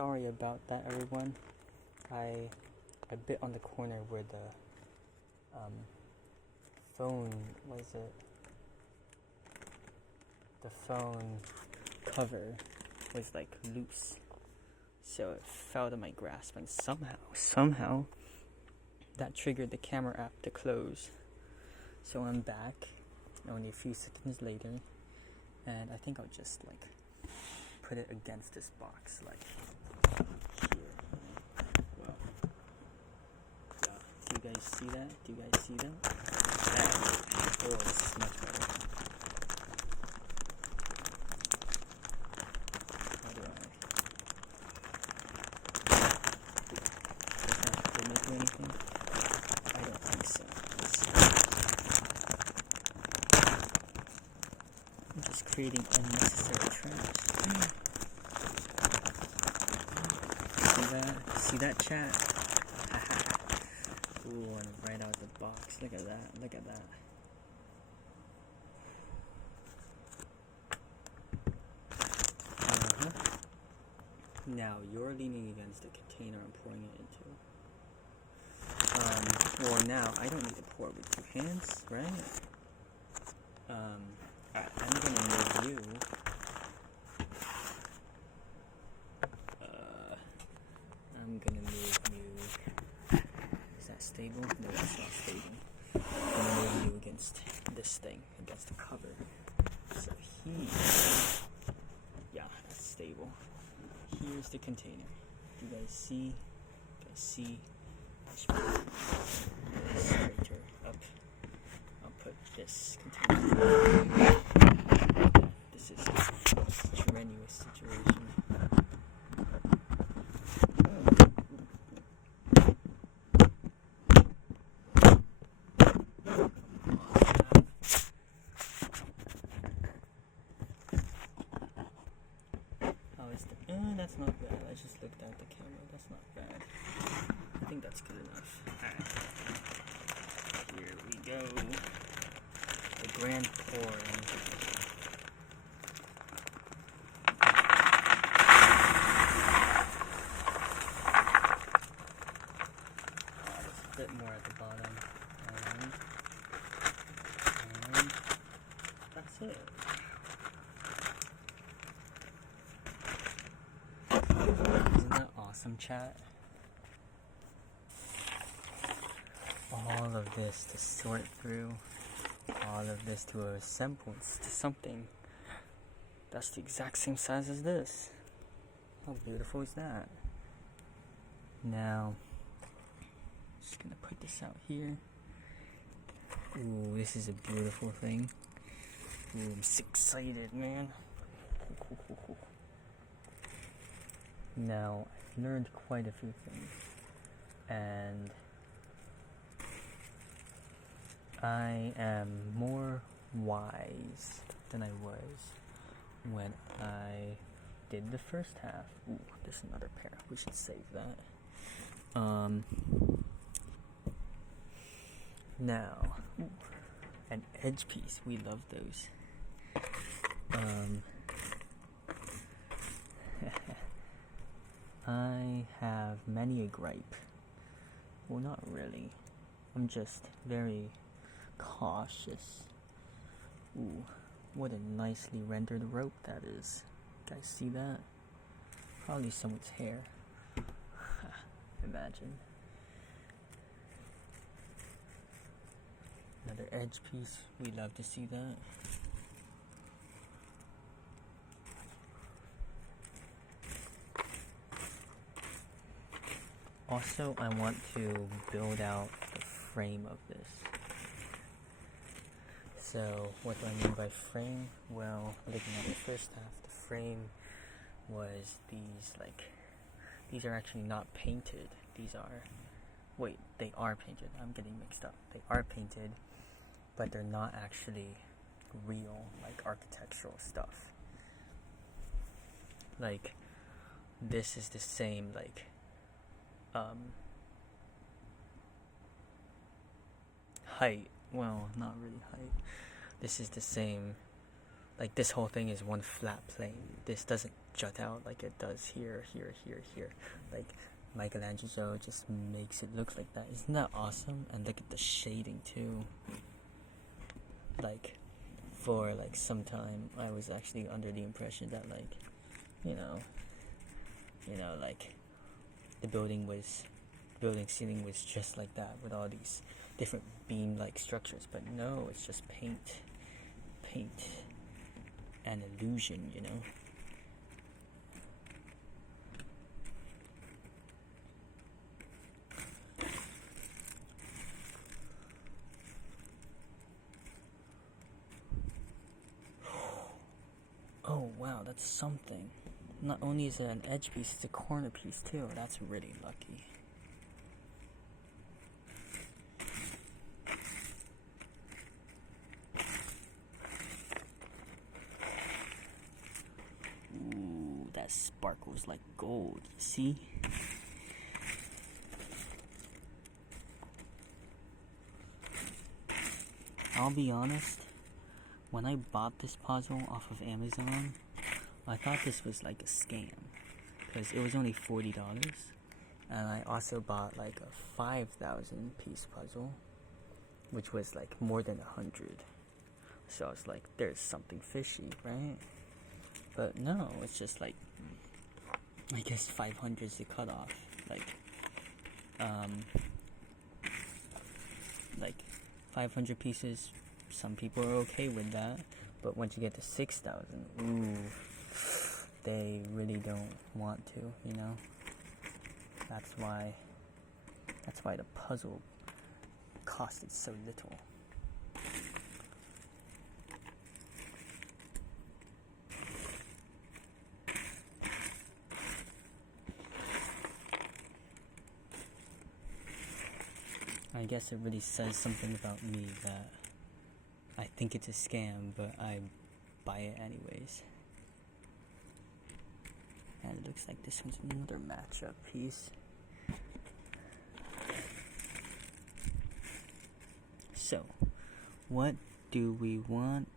sorry about that, everyone. I bit on the corner where the phone the phone cover was like loose, so it fell to my grasp, and somehow that triggered the camera app to close. So I'm back only a few seconds later, and I think I'll just like put it against this box, like here. Wow. Yeah. Do you guys see that? Oh, this is much better. How do does that make anything? I don't think so. I'm just creating unnecessary trash. See that chat? Ooh, and right out the box. Look at that. Now you're leaning against the container I'm pouring it into. Well, now I don't need to pour with 2 hands, right? I'm gonna move you. Is that stable? No, that's not stable. I'm gonna move you against this thing, against the cover. So here, yeah, that's stable. Here's the container. Do you guys see? Straighter up. I'll put this container. This is a strenuous situation. That's not bad. I just looked at the camera. That's not bad. I think that's good enough. Alright. Here we go. The grand pouring. There's a bit more at the bottom. And that's it. Isn't that awesome, chat? All of this to sort through, all of this to a semblance to something that's the exact same size as this. How beautiful is that? Now, just gonna put this out here. Ooh, this is a beautiful thing. Ooh, I'm so excited, man. Now, I've learned quite a few things, and I am more wise than I was when I did the first half. Ooh, there's another pair. We should save that. Now, an edge piece. We love those. I have many a gripe. Well, not really. I'm just very cautious. Ooh, what a nicely rendered rope that is. Guys see that? Probably someone's hair. Imagine. Another edge piece. We love to see that. Also, I want to build out the frame of this. So, what do I mean by frame? Well, looking at the first half, the frame was these are actually not painted. They are painted. I'm getting mixed up. They are painted, but they're not actually real, like architectural stuff. Like, this is the same, height. Well, not really height. This is the same Like this whole thing is one flat plane. This doesn't jut out like it does here, here, here, here. Like Michelangelo just makes it look like that. Isn't that awesome? And look at the shading too. Like for like some time I was actually under the impression that like, you know, like the building ceiling was just like that with all these different beam like structures, but no, it's just paint and illusion, you know. Oh wow, that's something. Not only is it an edge piece, it's a corner piece too. That's really lucky. Ooh, that sparkles like gold, you see? I'll be honest, when I bought this puzzle off of Amazon, I thought this was like a scam, because it was only $40, and I also bought like a 5,000 piece puzzle, which was like more than 100. So I was like, there's something fishy, right? But no, it's just like, I guess 500 is the cutoff. Like 500 pieces, some people are okay with that, but once you get to 6,000, ooh, they really don't want to, you know. That's why the puzzle costed so little. I guess it really says something about me that I think it's a scam, but I buy it anyways. And it looks like this one's another matchup piece. So, what do we want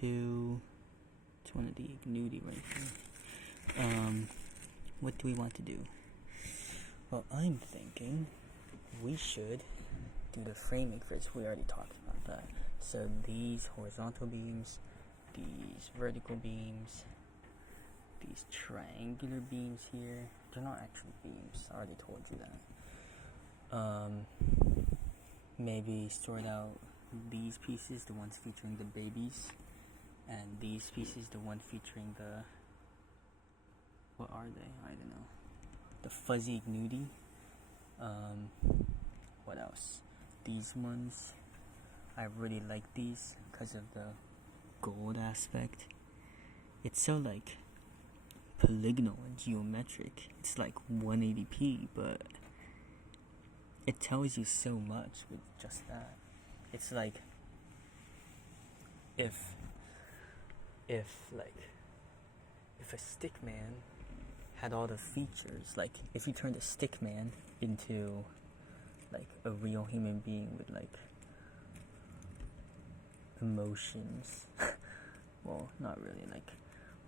to... It's one of the Ignuti right here. What do we want to do? Well, I'm thinking we should do the framing first. We already talked about that. So these horizontal beams, these vertical beams, these triangular beams here, they're not actually beams, I already told you that. Maybe sort out these pieces, the ones featuring the babies, and these pieces, the one featuring the, what are they? I don't know. The fuzzy Ignuti. What else? These ones, I really like these because of the gold aspect. It's so like polygonal and geometric. It's like 180p, but it tells you so much with just that. It's like if a Stickman had all the features, like if you turned a Stickman into like a real human being with like emotions, well, not really, like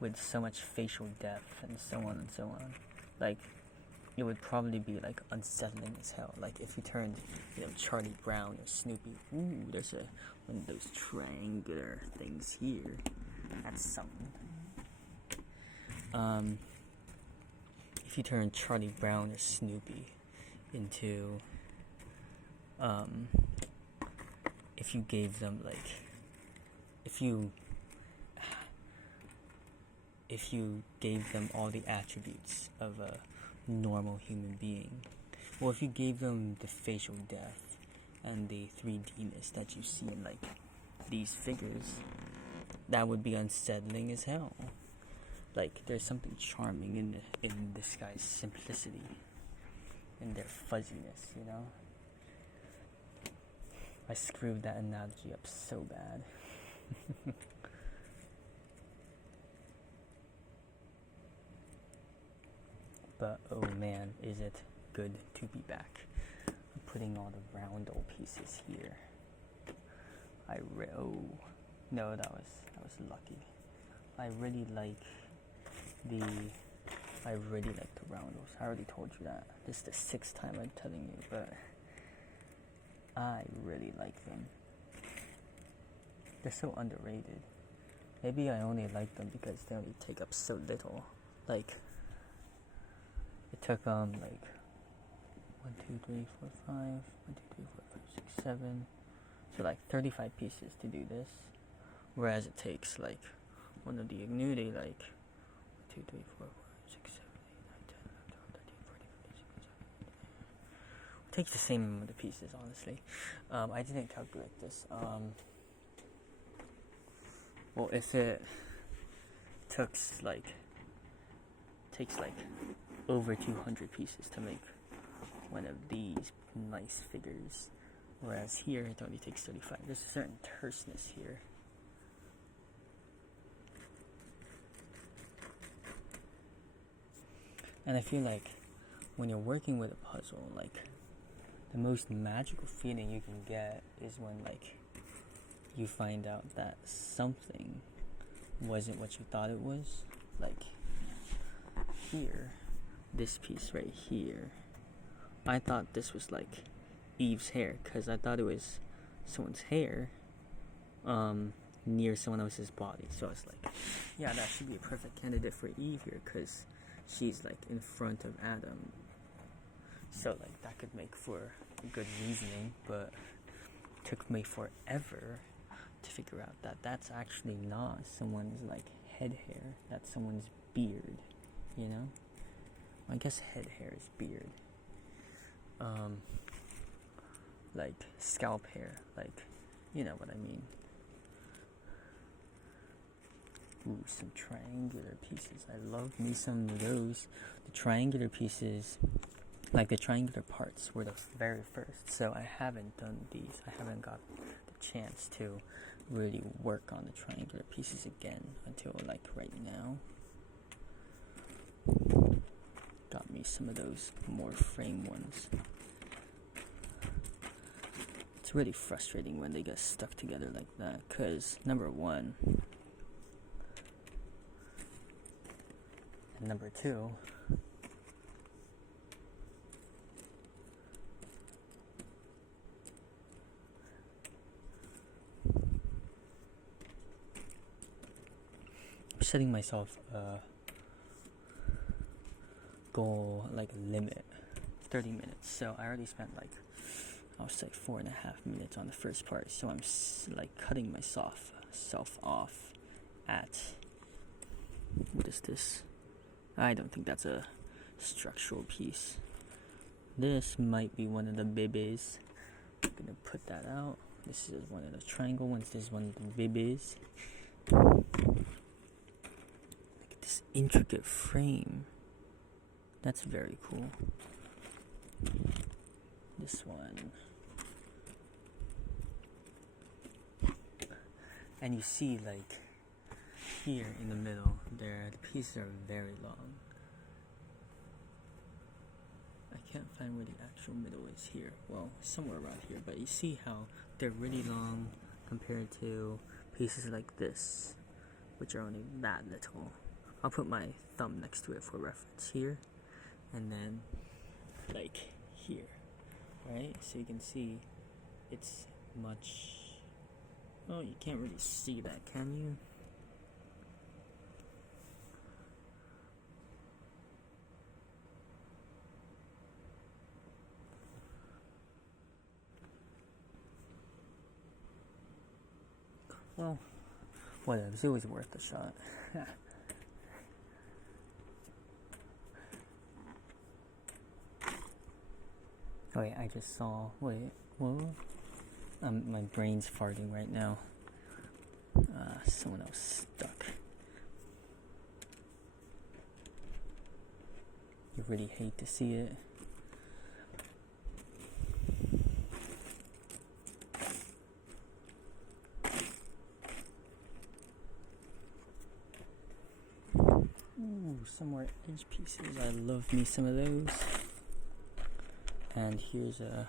with so much facial depth and so on and so on, like it would probably be like unsettling as hell. Like if you turned, you know, Charlie Brown or Snoopy, ooh, there's one of those triangular things here. That's something. If you turn Charlie Brown or Snoopy into, if you gave them like, if you gave them all the attributes of a normal human being, or if you gave them the facial depth and the 3D-ness that you see in like these figures, that would be unsettling as hell. Like there's something charming in this guy's simplicity, in their fuzziness, you know. I screwed that analogy up so bad. But oh man, is it good to be back. I'm putting all the round old pieces here. Oh no, that was lucky. I really like the roundels. I already told you that. This is the 6th time I'm telling you, but I really like them. They're so underrated. Maybe I only like them because they only take up so little. Like, it took like 1, 2, 3, 4, 5, 1, 2, 3, 4, 5, 6, 7. So like 35 pieces to do this. Whereas it takes like one of the Ignude like 2, 3, 4, 5, 6, 7, 8, 9, 10, 11, 12, 13, 14, 15, 16, 17, 18. It takes the same amount of pieces, honestly. I didn't calculate this. Well, if it takes like over 200 pieces to make one of these nice figures, whereas here it only takes 35. There's a certain terseness here. And I feel like when you're working with a puzzle, like the most magical feeling you can get is when like you find out that something wasn't what you thought it was. Like here, this piece right here, I thought this was like Eve's hair because I thought it was someone's hair near someone else's body. So I was like, yeah, that should be a perfect candidate for Eve here because she's like in front of Adam. So like that could make for good reasoning, but it took me forever to figure out that that's actually not someone's like head hair, that's someone's beard, you know? I guess head hair is beard. Like scalp hair, like, you know what I mean. Ooh, some triangular pieces. I love me some of those. The triangular pieces, like the triangular parts, were the very first. So I haven't done these. I haven't got the chance to really work on the triangular pieces again until like right now. Got me some of those more frame ones. It's really frustrating when they get stuck together like that, because number one, and number two, I'm setting myself a goal, like limit, 30 minutes. So I already spent like, I'll say 4.5 minutes on the first part. So I'm like cutting myself off at, what is this? I don't think that's a structural piece. This might be one of the bibis. I'm gonna put that out. This is one of the triangle ones. This is one of the bibis. Look at this intricate frame. That's very cool. This one. And you see, like, here in the middle, there, the pieces are very long. I can't find where the actual middle is here. Well, somewhere around here. But you see how they're really long compared to pieces like this, which are only that little. I'll put my thumb next to it for reference here. And then, like, here. Right? So you can see it's much... Oh, you can't really see that, can you? Well, whatever. It's always worth a shot. Oh wait, I just saw... Wait, what? My brain's farting right now. Someone else stuck. You really hate to see it. Ooh, some more edge pieces. I love me some of those. And here's a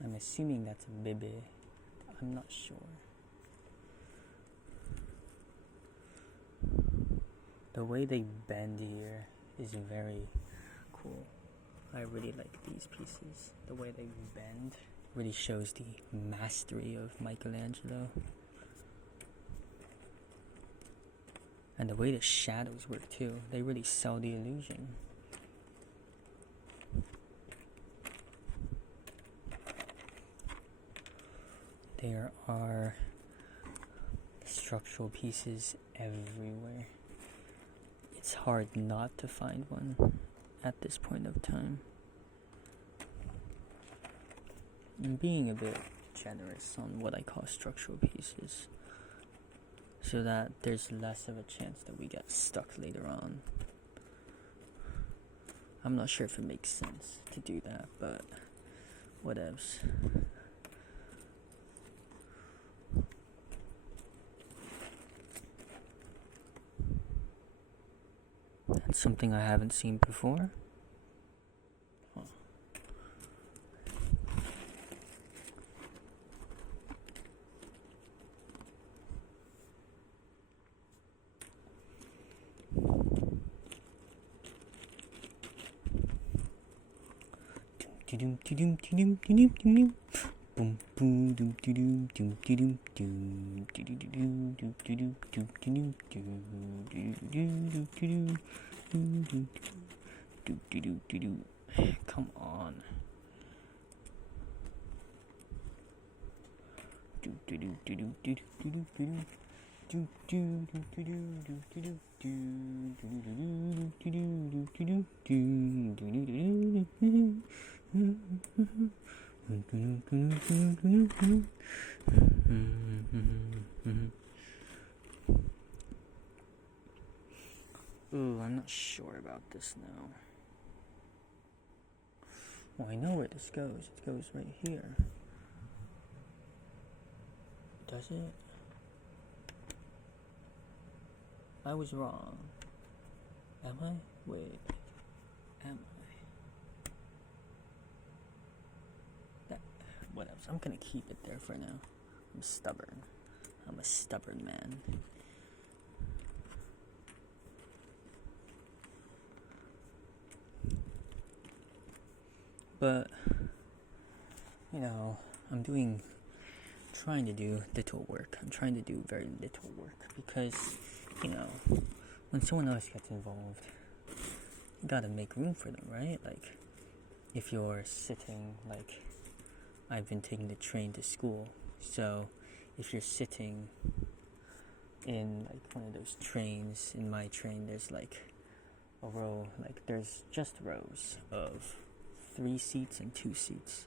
I'm assuming that's a bibi. I'm not sure. The way they bend here is very cool. I really like these pieces. The way they bend really shows the mastery of Michelangelo. And the way the shadows work too, they really sell the illusion. There are structural pieces everywhere. It's hard not to find one at this point of time. I'm being a bit generous on what I call structural pieces, so that there's less of a chance that we get stuck later on. I'm not sure if it makes sense to do that, but whatevs. That's something I haven't seen before. Huh. Come on. Ooh, I'm not sure about this now. Well, I know where this goes. It goes right here. Does it? I was wrong. Am I? Wait. Am I? That, what else? I'm gonna keep it there for now. I'm stubborn. I'm a stubborn man. But, you know, I'm trying to do little work. I'm trying to do very little work because, you know, when someone else gets involved, you gotta make room for them, right? Like, if you're sitting, like, I've been taking the train to school, so if you're sitting in, like, one of those trains, in my train, there's, like, a row, like, there's just rows of 3 seats and 2 seats,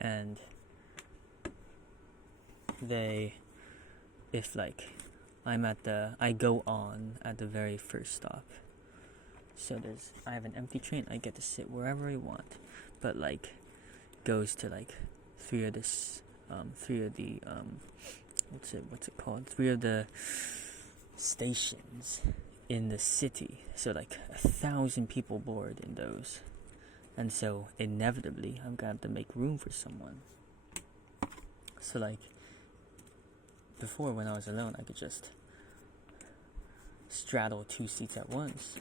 and if like I go on at the very first stop, so I have an empty train, I get to sit wherever I want, but like goes to like three of the stations in the city, so like 1,000 people board in those. And so, inevitably, I'm gonna have to make room for someone. So, like, before when I was alone, I could just straddle 2 seats at once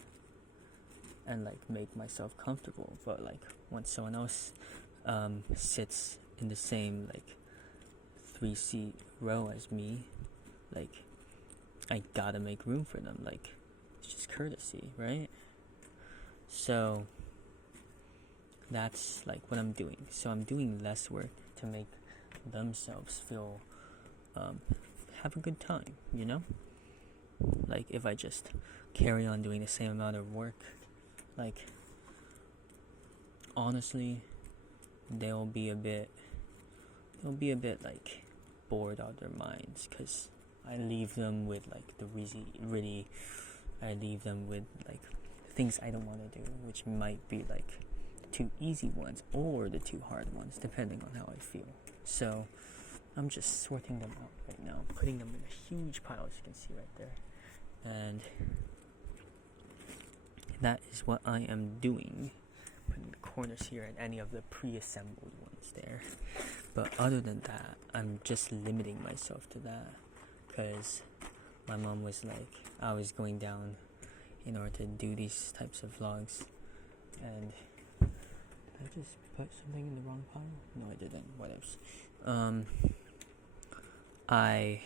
and, like, make myself comfortable. But, like, once someone else sits in the same, like, 3-seat row as me, like, I gotta make room for them. Like, it's just courtesy, right? So that's like what I'm doing. So I'm doing less work to make themselves feel have a good time, you know? Like if I just carry on doing the same amount of work, like honestly they'll be a bit like bored out of their minds, because I leave them with like I leave them with like things I don't want to do, which might be like 2 easy ones or the 2 hard ones, depending on how I feel. So I'm just sorting them out right now, putting them in a huge pile, as you can see right there, and that is what I am doing, putting the corners here and any of the pre-assembled ones there. But other than that, I'm just limiting myself to that, because my mom was like, I was going down in order to do these types of vlogs. And I just put something in the wrong pile? No, I didn't. Whatevs. I